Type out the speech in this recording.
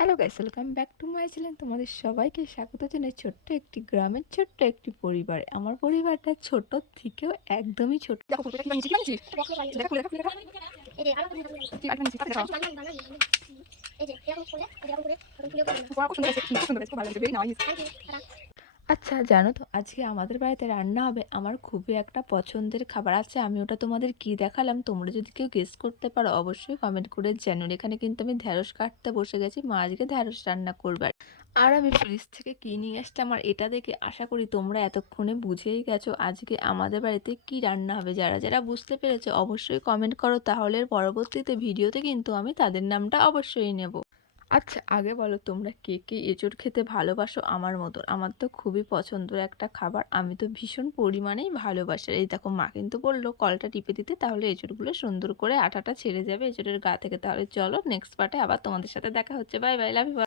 Hello guys, welcome back to my channel. তোমাদের সবাইকে স্বাগত জানাই ছোট্ট একটি গ্রামের ছোট্ট একটি পরিবারে। আমার পরিবারটা ছোট থেকেও একদমই ছোট। দেখো ফুলকপিটা কিভাবে নিচে কিভাবে নিচ্ছি। দেখো ফুলে দেখা ফুলে দেখা এই যে আলাদা করে কি আরেকটা নিচ্ছি তাতে দেখাও। বানাই এই যে এরকম করে এরকম করে ফুলে করে ওয়াও, খুব সুন্দর হয়েছে, খুব সুন্দর হয়েছে, খুব ভালো হয়েছে, ভেরি নাইস। Thank you. আচ্ছা জানো তো আজকে আমাদের বাড়িতে রান্না হবে আমার খুবই একটা পছন্দের খাবার আছে। আমি ওটা তোমাদের কি দেখালাম তোমরা যদি কেউ গেস করতে পারো অবশ্যই কমেন্ট করে জানো। এখানে কিন্তু আমি ঢ্যাঁড়স কাটতে বসে গেছি, মা আজকে ঢ্যাঁড়স রান্না করবে। আর আমি ফ্রিজ থেকে কি নিয়ে আসলাম আর এটা দেখে আশা করি তোমরা এতক্ষণে বুঝেই গেছো আজকে আমাদের বাড়িতে কি রান্না হবে। যারা যারা বুঝতে পেরেছো অবশ্যই কমেন্ট করো, তাহলে এর পরবর্তীতে ভিডিওতে কিন্তু আমি তাদের নামটা অবশ্যই নেব। আচ্ছা আগে বলো তোমরা কে কে এঁচোড় খেতে ভালোবাসো আমার মতন? আমার তো খুবই পছন্দের একটা খাবার, আমি তো ভীষণ পরিমাণেই ভালোবাসি। এই দেখো মা কিন্তু বললো কলটা টিপে দিতে, তাহলে এঁচোড়গুলো সুন্দর করে আঠাটা ছেড়ে যাবে এঁচোড়ের গা থেকে। তাহলে চলো নেক্সট পার্টে আবার তোমাদের সাথে দেখা হচ্ছে। Bye bye, love you.